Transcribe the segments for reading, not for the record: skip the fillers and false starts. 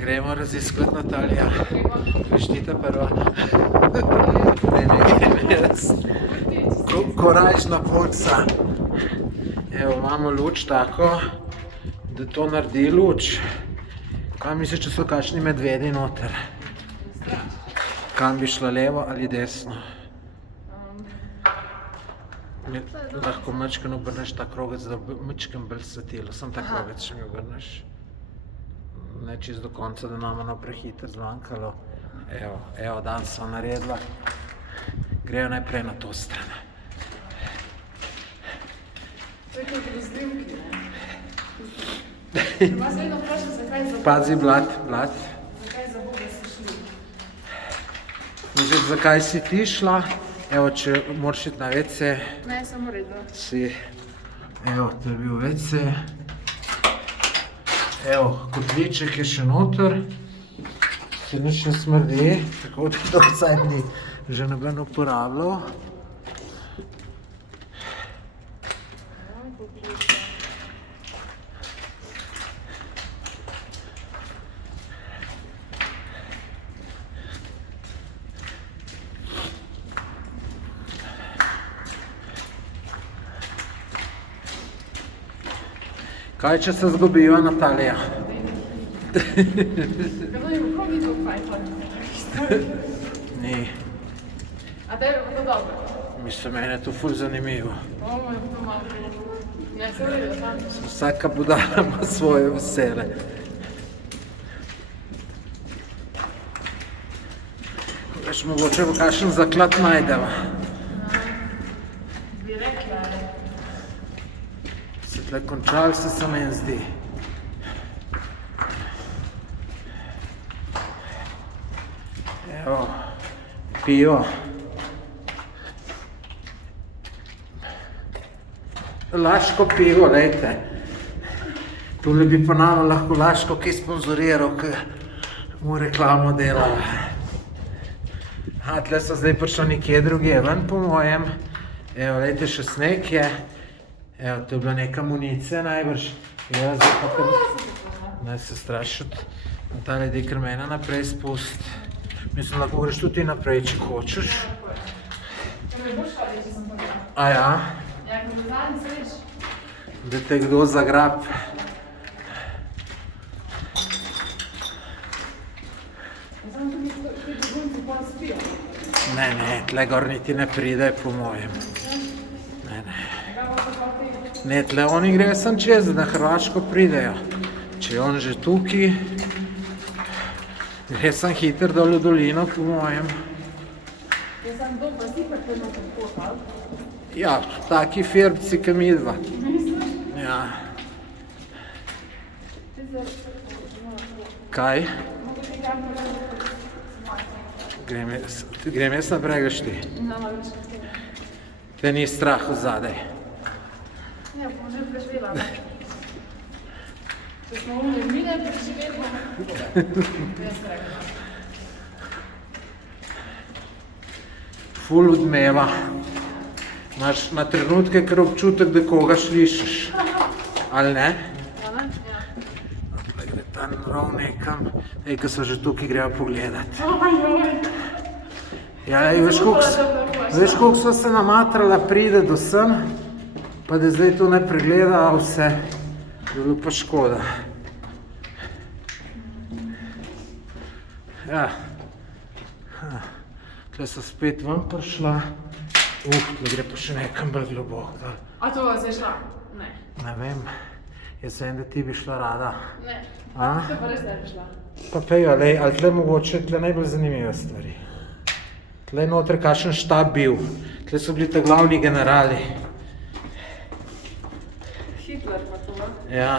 Gremo raziskovati Natalija. Veštite prva. Ne, jaz. Korajžna punca. Evo, imamo luč tako, da to naredi luč. Kaj misliš, če so kakšni medvedi noter? Kam bi šla, levo ali desno? Lahko mačken obrneš ta krogec, da mačken bolj svetilo. Sam ta krogec še mi obrneš. Ne čist do konca, da nama no prehiter zvankalo. Evo, danes sva naredila. Grejo najprej na to stran. To je kot razlimki, ne? Vas vedno vprašam, zakaj za Boga... Pazi, blat. Zakaj za Boga si šli? Že zakaj si ti šla? Evo, če moraš iti na WC. Ne, samo redno. Si. Evo, to je bil WC. Evo, kotliček je še noter. Se nič ne smrdi, tako da do vsaj dni že noben uporabljal. Kaj, če se zgubijo, Natalija? Kako je kako ni to fajn? Ni. A te je to dobro? Mislim, meni je to ful zanimivo. O, moj, to malo. Ja, se vredo, tam. Vsaka budala ima svoje vesele. Veš, mogoče bo kakšen zaklad najdeva. Bi rekla, Se tle končal, se meni zdi. Evo, pivo. Laško pivo, lejte. Tule bi pa nama lahko Laško kaj sponzoriral, ki mu reklamo dela. Tle so zdaj prišli nekje drugje ven, po mojem. Evo, lejte, še sneg je. Evo, to je bila neka municija najbrž. Ja, zdaj pa kar... Ne se strašiti. Natalija, daj kar mene naprej spust. Mislim, lahko greš tudi naprej, če hočeš. če me boš hodil, če sem povedala. A ja? Ja, ko me zadnji sreš. Da te kdo zagrab. Samo tudi ti begunci pol spijo. Ne, tle gor niti ne pride, po mojem. Ne. Kaj pa so pa ti? Ne, tle oni grejo sem čez, da na Hrvaško pridejo. Če je on že tukaj, gre sem hiter dol v dolino, po mojem. Jaz sem dom pa si pa kljeno podpotal. Ja, taki firbci, ke midva. Misliš? Ja. Ti se... Kaj? Mogo ti kam pogledati? Grem jaz naprej, greš ti. Nama več kot tega. Te ni strah vzadej. Ja, bomo že preživela, ne? Če smo umne mine preživeli, jaz rekla. Ful odmeva. Imaš na trenutke kar občutek, da koga slišiš. Ali ne? Ja, ne? Ja. Tle gre ta rov nekam. Ej, ko so že tukaj, grejo pogledat. Ja, veš, koliko so se namatrala pride do sem, pa da zdaj to ne pregleda, a vse. Bilo pa škoda. Ja. Tle so spet ven prišla. Tle gre pa še nekam bolj globoko dol. A to vas je šla? Ne. Ne vem. Jaz vem, da ti bi šla rada. Ne. A? To pa res ne bi šla. Pa pejo, lej, ali tle mogoče, tle najbolj zanimive stvari. Tle je noter kakšen štab bil. Tle so bili ta glavni generali. Hitler pa to, ne? Ja.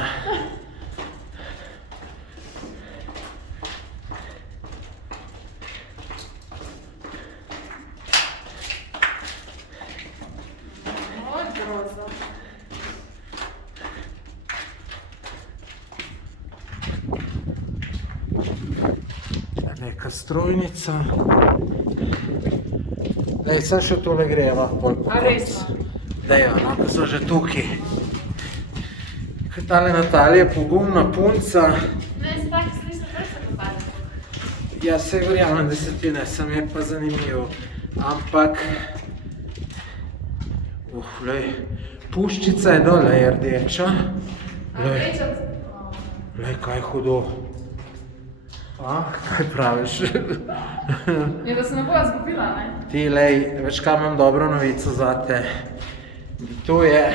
Oj, grozno. Neka strojnica. Lej, sem še tole greva. A res? Dejo, no, ko so že tukaj. Tale Natalija je pogumna punca. Ne, se tako slišno, kaj se popadeš? Jaz se verjamem, da se ti ne, sem je pa zanimivo. Ampak, lej, puščica je dole, je rdeča. Lej, Rdeča? lej, kaj hudo. Kaj praviš? Je, da se ne bo izgubila, ne? Ti, lej, veš kaj, imam dobro novico zate. To je,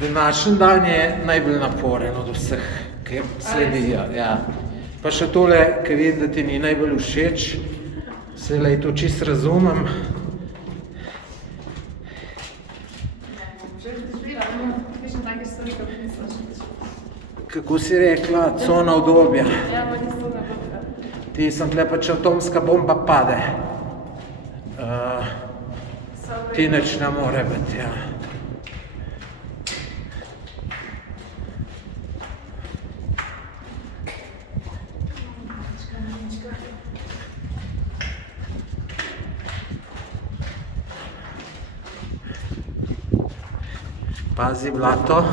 današnji dan je najbolj naporen od vseh, ki sledijo. Ja. Pa še tole, ki vidim, da ti ni najbolj všeč, se lej, to čist razumem. Že izbira, ne? Pišem take stvari, kot misliš. Kako si rekla, cona udobja. Ja, pa nisto ne bo. Ti sem tle pa, če atomska bomba pade. Ti nič ne more biti, ja. Pazi blato.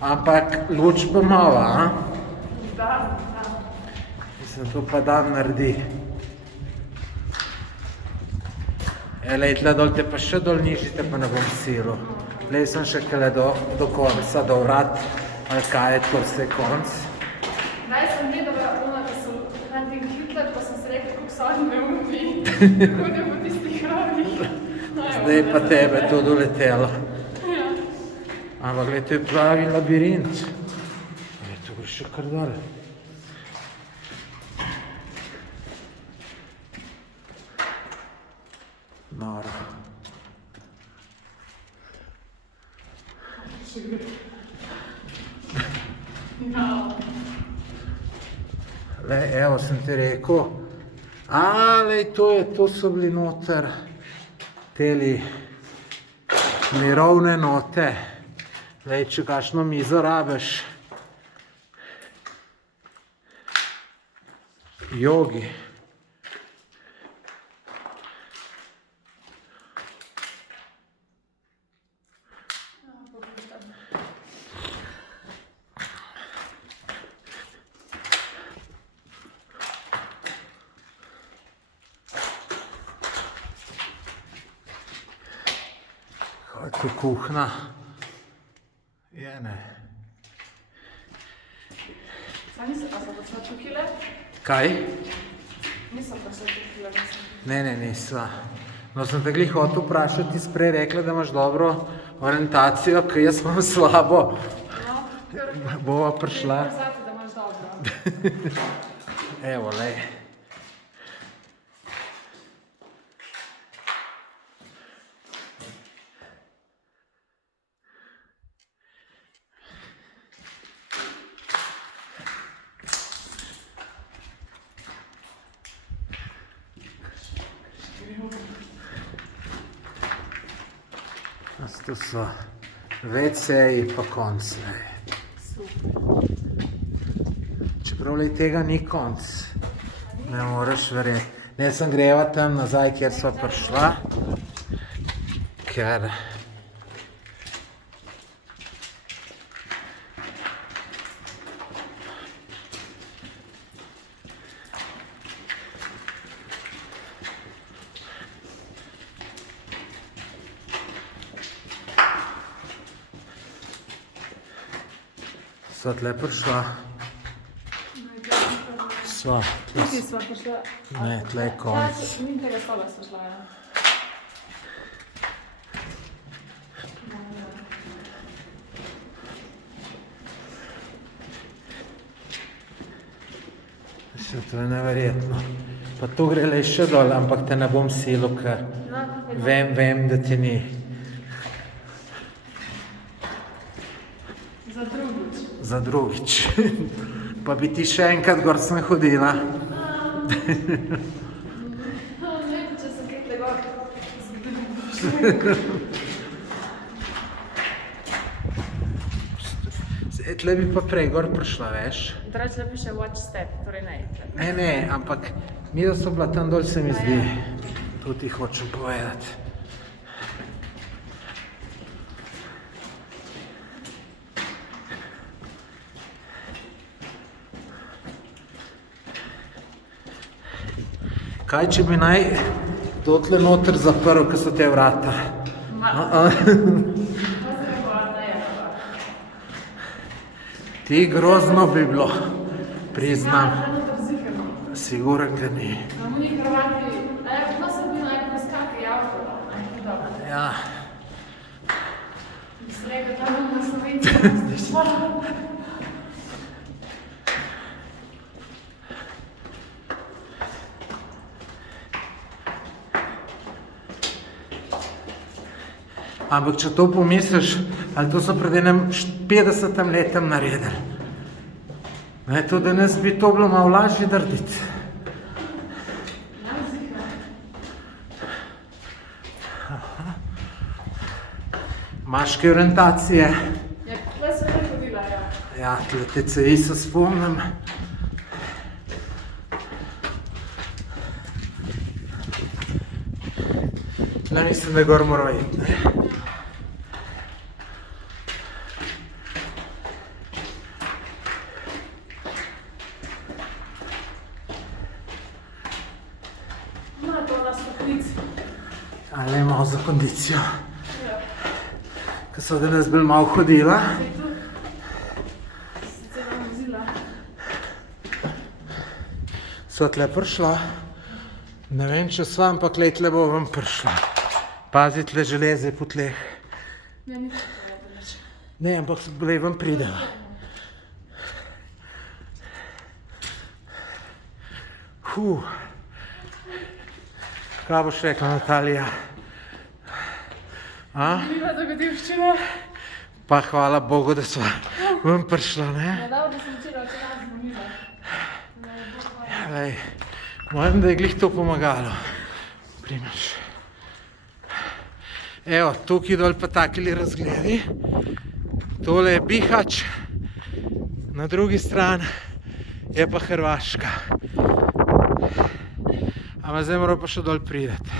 Ampak luč pa malo, a? Da. Mislim, to pa dan naredi. Lej, tle dol te pa še dol nižite, pa ne bom silil. Lej, sem še kele do konca, do vrat, ali kaj je, tako vse konc. Naj sem gledala, da so Hunting Hitler, pa sem se rekla, kako so oni neumni. Hodijo po tistih ravnih. Zdaj pa tebe to doletelo. Ja. Ampak, gled, to je pravi labirint. Gled, to gre še kar dole. Noro. No. Lej, evo, sem ti rekel. Lej, to so bili noter teli mirovne note. Lej, če kakšno mizo rabiš. Jogi. To je kuhna. Je, ne. Saj niso pa se počela čukile? Kaj? Niso pa se čukile, mislim. Ne, nisva. No, sem te glih hotel vprašati, ti si prej rekla, da imaš dobro orientacijo, ker jaz imam slabo. No, ker... Bova prišla. Zate, da imaš dobro. Evo, lej. To so WC-ji pa konc. Čeprav lej tega ni konc. Ne moreš verjeti. Ne, sem greva tam nazaj, kjer sva prišla. Ker... Sva tle prišla. Sva. Tukaj sva prišla. Ne, tle je konc. Ni tega stola sva šla, ja. To je neverjetno. Pa tu gre le še dol, ampak te ne bom silil, ker vem, da ti ni. Za drugič. Pa bi ti še enkrat gor sem hodila. Ne, če sem kaj tega Tle bi pa prej gor prišla, veš. Drugače da piše watch step, torej ne. Ne, ampak mi da so bila tam dol, se mi zdi. To ti hočem povedati. Kaj, če bi naj dotle noter zaprl, ko so te vrata? Ti grozno bi bilo, priznam. Siguren, da ni. Ja. Ampak če to pomisliš, ali to so pred enem 50 letem naredili. Ne, to danes bi to bilo malo lažje narediti. Imaš kaj orientacije? Ja, tukaj sem ne hodila, ja. Ja, tle TCI se spomnim. Tle mislim, da gor moral iti, ne? No, to na stopnici. Ali malo za kondicijo. Ko so danes bolj malo hodila. Sicer bom vzela. So tle prišla. Ne vem, če sva, ampak tle bo vam prišla. Pazi, tle železe po tleh. Ne, nič ne več. Ne, ampak glej, vam prideva. Kaj boš rekla, Natalija? Bila dogodivščina. Pa hvala Bogu, da sva vam prišla, ne? Ja, dobro, da sem včeraj zbomila. Lej, mojem, da je glih to pomagalo. Primaš. Evo, tukaj dol pa takili razgledi. Tole je Bihać, na drugi strani je pa Hrvaška. Ampak zdaj moram pa še dol priti.